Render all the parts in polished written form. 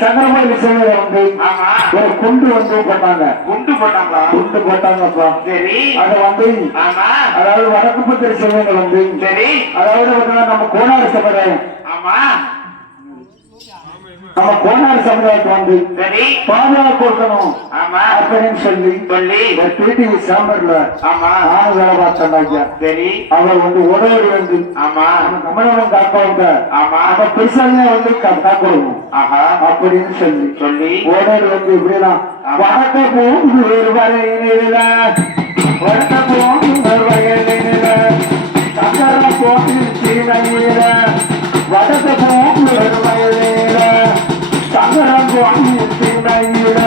சந்திரமணி சேவையில வந்து ஒரு குண்டு வந்து போட்டாங்க. குண்டு போட்டாங்கப்பா. சரி, அதை வந்து அதாவது வடக்கு பத்திர சேவையில வந்து சரி, அதாவது நம்ம கோனாறு சமுதாயம் நம்ம கோனாறு சமுதாயத்தை வந்து சரி பாதுகாப்பு கொடுக்கணும் அப்படின்னு சொல்லி டிவி சாம்பர்ல நானும் வேலை பார்த்தாங்க. சரி, அவர் வந்து உடனடி வந்து தமிழகம் காப்பாங்க அந்த பெருசாக வந்து காக்கணும் அப்படின்னு சொல்லி உடனடி வந்து இப்படிதான் வடக்க போகும் ஒரு வகையில வடக்க போகும் ஒரு வகையில சங்கர போகும் சீனையில வடக்க போகும் ஒரு வகையில சங்கரம் போகும் சீனையில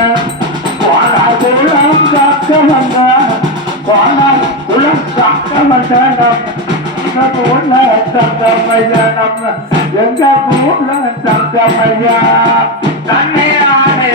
குளம் காக்க வந்த குளம் காக்க வந்த ஊர்ல தங்கமையா எங்க ஊர்ல தங்கமையா தன்னை ஆனே